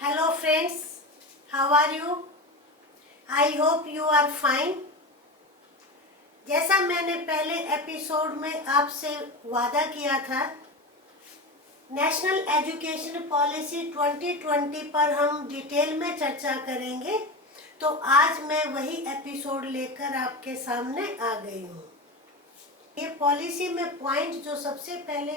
Hello friends, how are you? I hope you are fine. जैसा मैंने पहले episode में आपसे वादा किया था, नेशनल एजुकेशन पॉलिसी 2020 पर हम डिटेल में चर्चा करेंगे, तो आज मैं वही एपिसोड लेकर आपके सामने आ गई हूँ। ये पॉलिसी में पॉइंट जो सबसे पहले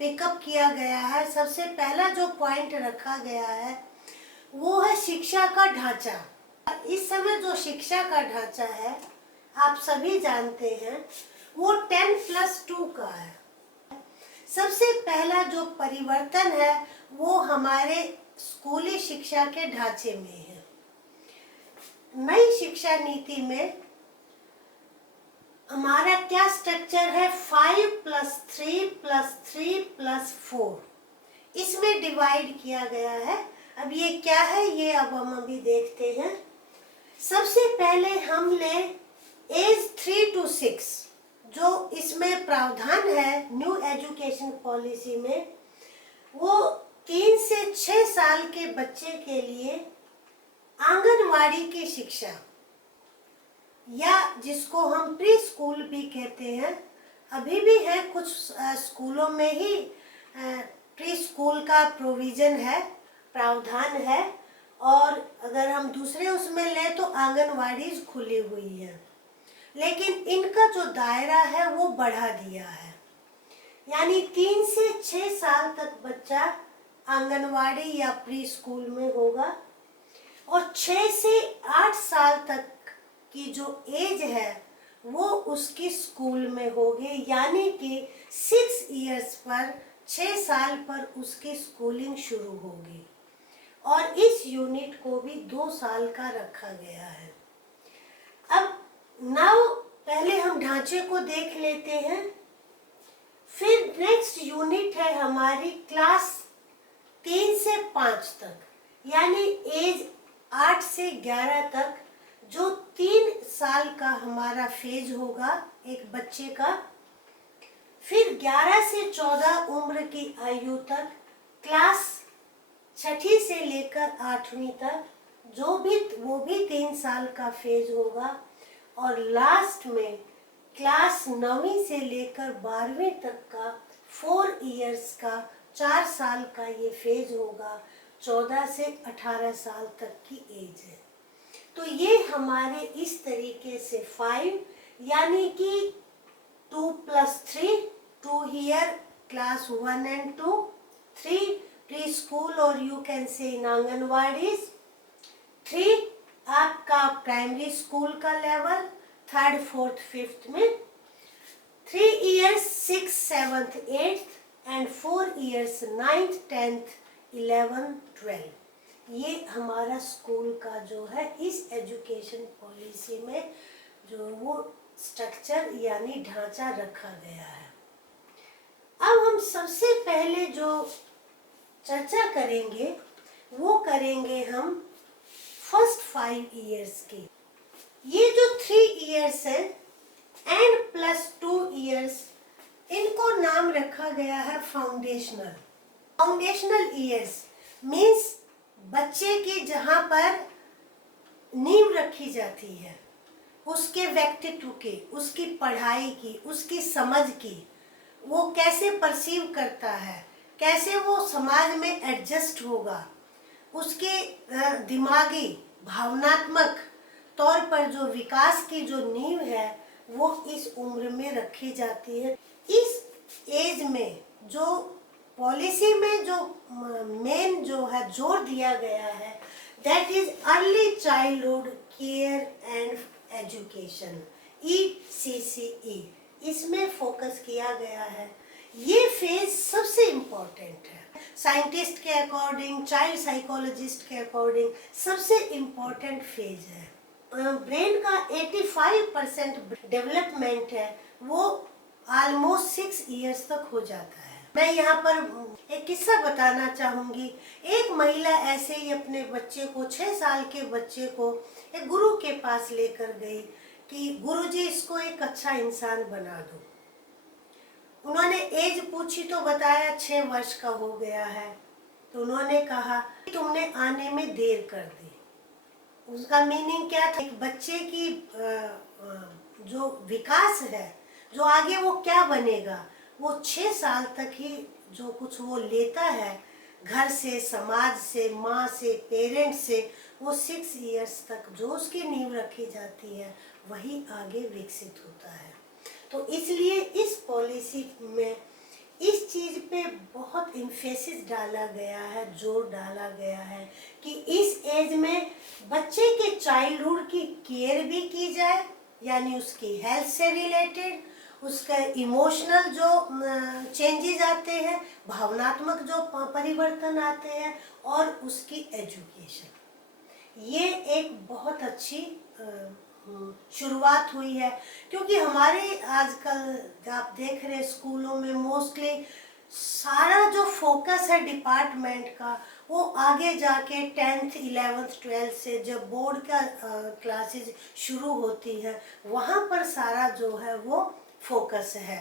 पिकअप किया गया है, सबसे पहला जो पॉइंट रखा गया है वो है शिक्षा का ढांचा। इस समय जो शिक्षा का ढांचा है आप सभी जानते हैं वो 10+2 का है। सबसे पहला जो परिवर्तन है वो हमारे स्कूली शिक्षा के ढांचे में है। नई शिक्षा नीति में हमारा क्या स्ट्रक्चर है? 5+3+3+4 इसमें डिवाइड किया गया है। अब ये क्या है ये अब हम अभी देखते हैं। सबसे पहले हम ले एज 3 to 6 जो इसमें प्रावधान है न्यू एजुकेशन पॉलिसी में, वो 3 से 6 साल के बच्चे के लिए आंगनवाड़ी की शिक्षा या जिसको हम प्री स्कूल भी कहते हैं, अभी भी है कुछ स्कूलों में ही प्री स्कूल का प्रोविजन है, प्रावधान है, और अगर हम दूसरे उसमें लें तो आंगनवाड़ी खुली हुई है, लेकिन इनका जो दायरा है वो बढ़ा दिया है। यानी 3 से 6 साल तक बच्चा आंगनवाड़ी या प्री स्कूल में होगा और 6 से 8 साल तक की जो एज है वो उसकी स्कूल में होगी। यानी कि 6 इयर्स पर 6 साल पर उसकी स्कूलिंग शुरू होगी और इस यूनिट को भी 2 साल का रखा गया है। अब नाउ पहले हम ढांचे को देख लेते हैं, फिर नेक्स्ट यूनिट है हमारी क्लास 3 से 5 तक, यानी एज 8 से 11 तक, जो 3 साल का हमारा फेज होगा एक बच्चे का। फिर 11 से 14 उम्र की आयु तक क्लास 6ठी से लेकर 8वीं तक, जो भी वो भी 3 साल का फेज होगा। और लास्ट में क्लास 9वीं से लेकर 12वीं तक का 4 इयर्स का 4 साल का ये फेज होगा। 14 से 18 साल तक की एज है। तो ये हमारे इस तरीके से 5 यानी कि 2+3, 2 here class 1 and 2, 3 preschool और you can say in anganwadis, 3 आपका प्राइमरी स्कूल का लेवल 3rd, 4th, 5th में, 3 years 6th, 7th, 8th and 4 years 9th, 10th, 11th, 12th। ये हमारा स्कूल का जो है इस एजुकेशन पॉलिसी में जो वो स्ट्रक्चर यानी ढांचा रखा गया है। अब हम सबसे पहले जो चर्चा करेंगे वो करेंगे हम फर्स्ट 5 इयर्स की। ये जो 3 इयर्स है N+2 इयर्स, इनको नाम रखा गया है फाउंडेशनल। फाउंडेशनल इयर्स मीन्स बच्चे की जहाँ पर नींव रखी जाती है उसके व्यक्तित्व की, उसकी पढ़ाई की, उसकी समझ की, वो कैसे परसीव करता है, कैसे वो समाज में एडजस्ट होगा, उसके दिमागी भावनात्मक तौर पर जो विकास की जो नींव है वो इस उम्र में रखी जाती है। इस एज में जो पॉलिसी में जो मेन जो है जोर दिया गया है that is early childhood care and education, ECCE, इसमें फोकस किया गया है। ये फेज सबसे इम्पोर्टेंट है। साइंटिस्ट के अकॉर्डिंग, चाइल्ड साइकोलॉजिस्ट के अकॉर्डिंग सबसे इम्पोर्टेंट फेज है। ब्रेन का 85% डेवलपमेंट है वो ऑलमोस्ट 6 इयर्स तक हो जाता है। मैं यहाँ पर एक किस्सा बताना चाहूँगी। एक महिला ऐसे ही अपने बच्चे को, 6 साल के बच्चे को एक गुरु के पास लेकर गई कि गुरुजी इसको एक अच्छा इंसान बना दो। उन्होंने एज पूछी तो बताया 6 वर्ष का हो गया है। तो उन्होंने कहा कि तुमने आने में देर कर दी। उसका मीनिंग क्या था? एक बच्चे की जो विकास है, जो आगे वो क्या बनेगा, वो 6 साल तक ही जो कुछ वो लेता है घर से, समाज से, माँ से, पेरेंट्स से, वो 6 इयर्स तक जो उसकी नींव रखी जाती है वही आगे विकसित होता है। तो इसलिए इस पॉलिसी में इस चीज पे बहुत इम्फेसिस डाला गया है, जोर डाला गया है कि इस एज में बच्चे के चाइल्डहुड की केयर भी की जाए, यानी उसकी हेल्थ से रिलेटेड, उसका इमोशनल जो चेंजेस आते हैं, भावनात्मक जो परिवर्तन आते हैं, और उसकी एजुकेशन। ये एक बहुत अच्छी शुरुआत हुई है, क्योंकि हमारे आजकल आप देख रहे हैं स्कूलों में मोस्टली सारा जो फोकस है डिपार्टमेंट का वो आगे जाके 10th 11th 12th से जब बोर्ड का क्लासेस शुरू होती है वहाँ पर सारा जो है वो फोकस है।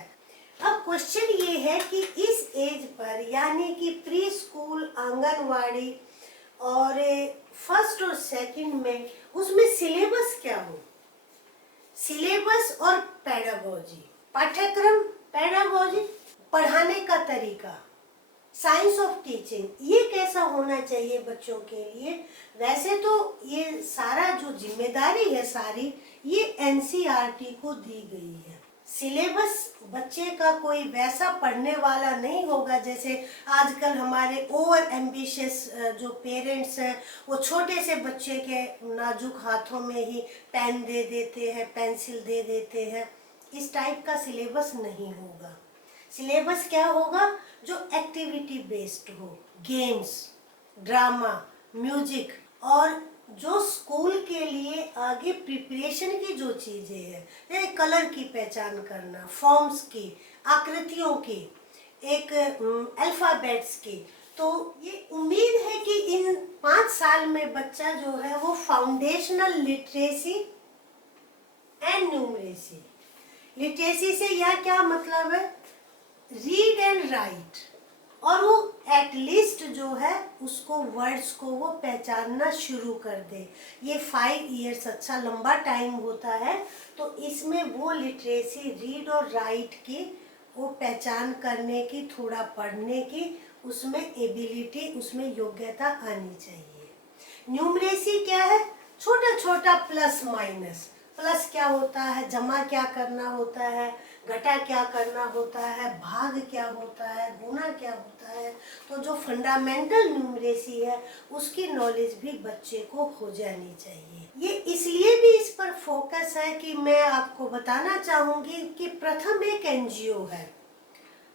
अब क्वेश्चन ये है कि इस एज पर, यानी कि प्री स्कूल, आंगनवाड़ी और फर्स्ट और सेकंड में, उसमें सिलेबस क्या हो? सिलेबस और पेडागोजी, पाठ्यक्रम, पेडागोजी, पढ़ाने का तरीका, साइंस ऑफ टीचिंग, ये कैसा होना चाहिए बच्चों के लिए। वैसे तो ये सारा जो जिम्मेदारी है सारी, ये एनसीईआरटी को दी गई है। सिलेबस बच्चे का कोई वैसा पढ़ने वाला नहीं होगा जैसे आजकल हमारे ओवर एम्बिशियस जो पेरेंट्स हैं वो छोटे से बच्चे के नाजुक हाथों में ही पेन दे देते हैं, पेंसिल दे देते हैं। इस टाइप का सिलेबस नहीं होगा। सिलेबस क्या होगा? जो एक्टिविटी बेस्ड हो, गेम्स, ड्रामा, म्यूजिक, और जो स्कूल के लिए आगे प्रिपरेशन की जो चीजें हैं, जैसे कलर की पहचान करना, फॉर्म्स की, आकृतियों की, एक अल्फाबेट्स की। तो ये उम्मीद है कि इन 5 साल में बच्चा जो है वो foundational literacy and numeracy, literacy से यह क्या मतलब है? रीड एंड राइट, और वो एटलीस्ट जो है उसको वर्ड्स को वो पहचानना शुरू कर दे। ये 5 इयर्स अच्छा लंबा टाइम होता है, तो इसमें वो लिटरेसी, रीड और राइट की वो पहचान करने की, थोड़ा पढ़ने की उसमें एबिलिटी, उसमें योग्यता आनी चाहिए। न्यूमरेसी क्या है? छोटा छोटा प्लस माइनस। प्लस क्या होता है, जमा क्या करना होता है, घटा क्या करना होता है, भाग क्या होता है, गुणा क्या होता है। तो जो फंडामेंटल न्यूमरेसी है उसकी नॉलेज भी बच्चे को हो जानी चाहिए। ये इसलिए भी इस पर फोकस है कि मैं आपको बताना चाहूंगी कि प्रथम एक एनजीओ है,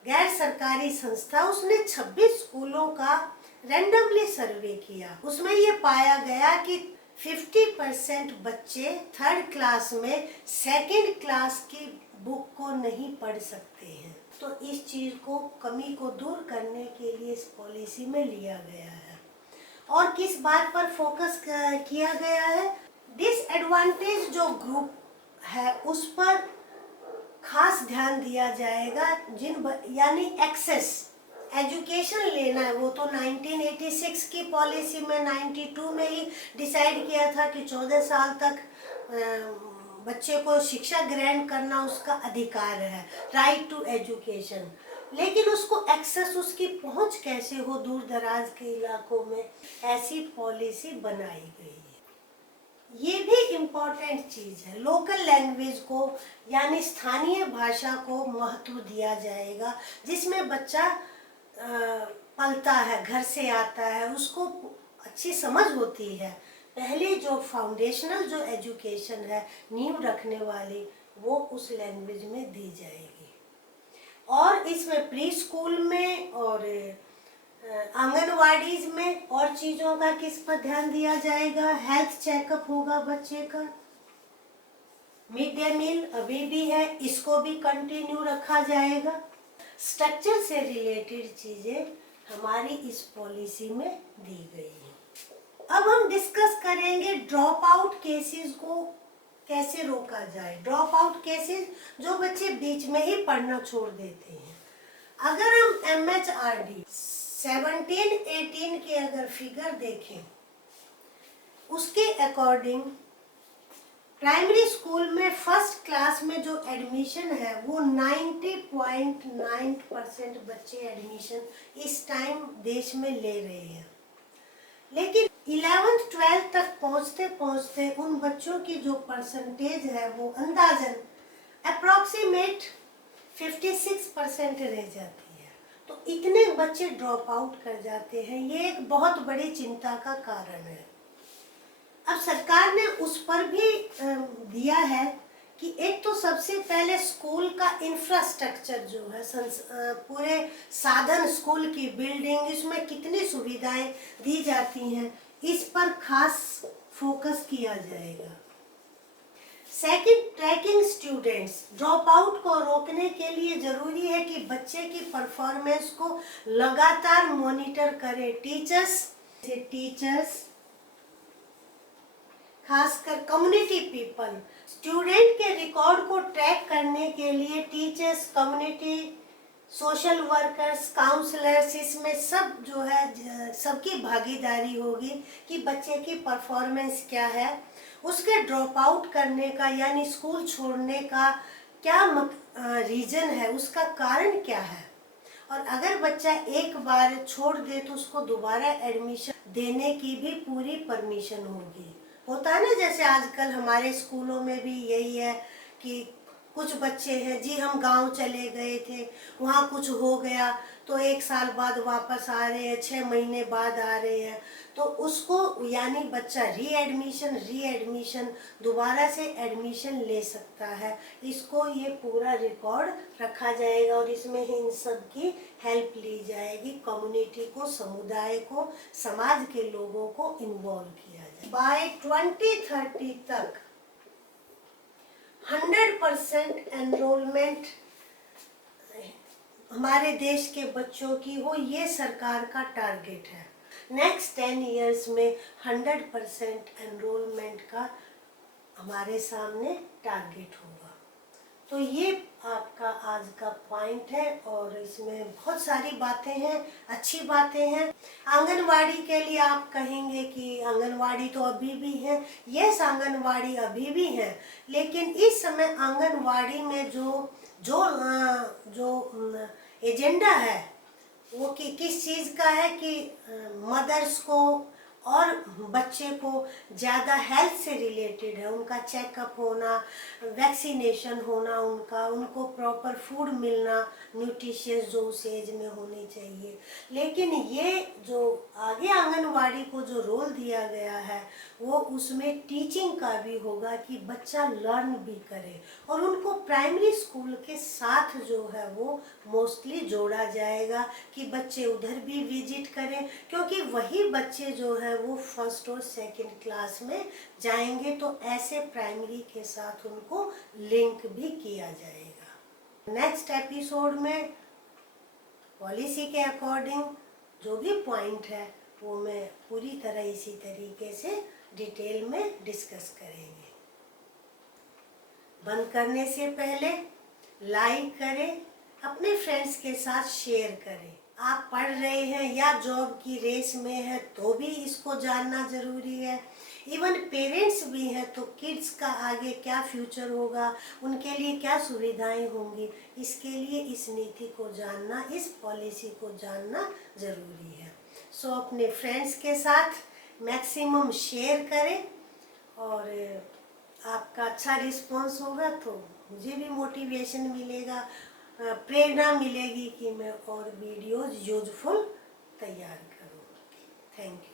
गैर सरकारी संस्था, उसने 26 स्कूलों का रैंडमली सर्वे किया। उसमें ये पाया गया कि 50% बच्चे 3rd क्लास में 2nd क्लास की बुक को नहीं पढ़ सकते हैं। तो इस चीज को, कमी को दूर करने के लिए इस पॉलिसी में लिया गया है। और किस बात पर फोकस किया गया है? डिसएडवांटेज जो ग्रुप है उस पर खास ध्यान दिया जाएगा, यानी एक्सेस एजुकेशन लेना है। वो तो 1986 की पॉलिसी में 92 में ही डिसाइड किया था कि 14 साल तक बच्चे को शिक्षा ग्रहण करना उसका अधिकार है, राइट टू एजुकेशन। लेकिन उसको एक्सेस, उसकी पहुंच कैसे हो दूर दराज के इलाकों में, ऐसी पॉलिसी बनाई गई है। ये भी इम्पोर्टेंट चीज है। लोकल लैंग्वेज को, यानी स्थानीय भाषा को महत्व दिया जाएगा, जिसमें बच्चा पलता है, घर से आता है, उसको अच्छी समझ होती है। पहले जो फाउंडेशनल जो एजुकेशन है, नींव रखने वाली, वो उस लैंग्वेज में दी जाएगी। और इसमें प्री स्कूल में और आंगनवाड़ीज में और चीजों का किस पर ध्यान दिया जाएगा? हेल्थ चेकअप होगा बच्चे का। मिड डे मील अभी भी है, इसको भी कंटिन्यू रखा जाएगा। स्ट्रक्चर से रिलेटेड चीजें हमारी इस पॉलिसी में दी गई हैं। अब हम डिस्कस करेंगे ड्रॉप आउट केसेस को कैसे रोका जाए। ड्रॉप आउट केसेस, जो बच्चे बीच में ही पढ़ना छोड़ देते हैं। अगर हम MHRD 17-18 के अगर फिगर देखें, उसके अकॉर्डिंग प्राइमरी स्कूल में फर्स्ट क्लास में जो एडमिशन है वो 90.9% बच्चे एडमिशन इस टाइम देश में ले रहे हैं। लेकिन 11th 12th तक पहुंचते पहुंचते उन बच्चों की जो परसेंटेज है वो अंदाजन अप्रॉक्सीमेट 56% रह जाती है। तो इतने बच्चे ड्रॉप आउट कर जाते हैं, ये एक बहुत बड़ी चिंता का कारण है। अब सरकार ने उस पर भी दिया है कि एक तो सबसे पहले स्कूल का इंफ्रास्ट्रक्चर जो है, पूरे साधन, स्कूल की बिल्डिंग, इसमें कितनी सुविधाएं दी जाती हैं, इस पर खास फोकस किया जाएगा। Second, tracking students, drop out को रोकने के लिए जरूरी है कि बच्चे की परफॉर्मेंस को लगातार मॉनिटर करें टीचर्स, खासकर कम्युनिटी पीपल। स्टूडेंट के रिकॉर्ड को ट्रैक करने के लिए teachers, community, social workers, counsellors, इसमें सब जो है सबकी भागीदारी होगी कि बच्चे की परफॉर्मेंस क्या है, उसके ड्रॉप आउट करने का यानी स्कूल छोड़ने का क्या रीजन है, उसका कारण क्या है। और अगर बच्चा एक बार छोड़ दे तो उसको दोबारा एडमिशन देने की भी पूरी परमिशन होगी। होता है ना, जैसे आजकल हमारे स्कूलों में भी यही है कि कुछ बच्चे हैं जी, हम गांव चले गए थे, वहाँ कुछ हो गया तो 1 साल बाद वापस आ रहे हैं, 6 महीने बाद आ रहे हैं, तो उसको यानी बच्चा रीएडमिशन दोबारा से एडमिशन ले सकता है। इसको ये पूरा रिकॉर्ड रखा जाएगा और इसमें इन सब की हेल्प ली जाएगी। कम्युनिटी को, समुदाय को, समाज के लोगों को इन्वॉल्व किया जाए। बाय 2030 तक 100% एनरोलमेंट हमारे देश के बच्चों की हो, ये सरकार का टारगेट है। नेक्स्ट 10 इयर्स में 100% एनरोलमेंट का हमारे सामने टारगेट होगा। तो ये आपका आज का पॉइंट है और इसमें बहुत सारी बातें हैं, अच्छी बातें हैं। आंगनवाड़ी के लिए आप कहेंगे कि आंगनवाड़ी तो अभी भी है। यस, आंगनवाड़ी अभी भी है, लेकिन इस समय आंगनवाड़ी में जो एजेंडा है वो किस चीज़ का है कि मदर्स को और बच्चे को ज़्यादा हेल्थ से रिलेटेड है, उनका चेकअप होना, वैक्सीनेशन होना, उनको प्रॉपर फूड मिलना, न्यूट्रिशियस जो उस एज में होनी चाहिए। लेकिन ये जो आगे आंगनवाड़ी को जो रोल दिया गया है वो उसमें टीचिंग का भी होगा कि बच्चा लर्न भी करे और उनको प्राइमरी स्कूल के साथ जो है वो मोस्टली जोड़ा जाएगा कि बच्चे उधर भी विजिट करें, क्योंकि वही बच्चे जो है वो फर्स्ट और सेकंड क्लास में जाएंगे, तो ऐसे प्राइमरी के साथ उनको लिंक भी किया जाएगा। नेक्स्ट एपिसोड में पॉलिसी के अकॉर्डिंग जो भी पॉइंट है वो मैं पूरी तरह इसी तरीके से डिटेल में डिस्कस करेंगे। बंद करने से पहले लाइक करें, अपने फ्रेंड्स के साथ शेयर करें। आप पढ़ रहे हैं या जॉब की रेस में हैं तो भी इसको जानना ज़रूरी है। इवन पेरेंट्स भी हैं तो किड्स का आगे क्या फ्यूचर होगा, उनके लिए क्या सुविधाएं होंगी, इसके लिए इस नीति को जानना, इस पॉलिसी को जानना ज़रूरी है। सो अपने फ्रेंड्स के साथ मैक्सिमम शेयर करें और आपका अच्छा रिस्पॉन्स होगा तो मुझे भी मोटिवेशन मिलेगा, प्रेरणा मिलेगी कि मैं और वीडियोज़ यूजफुल तैयार करूँ। Thank you.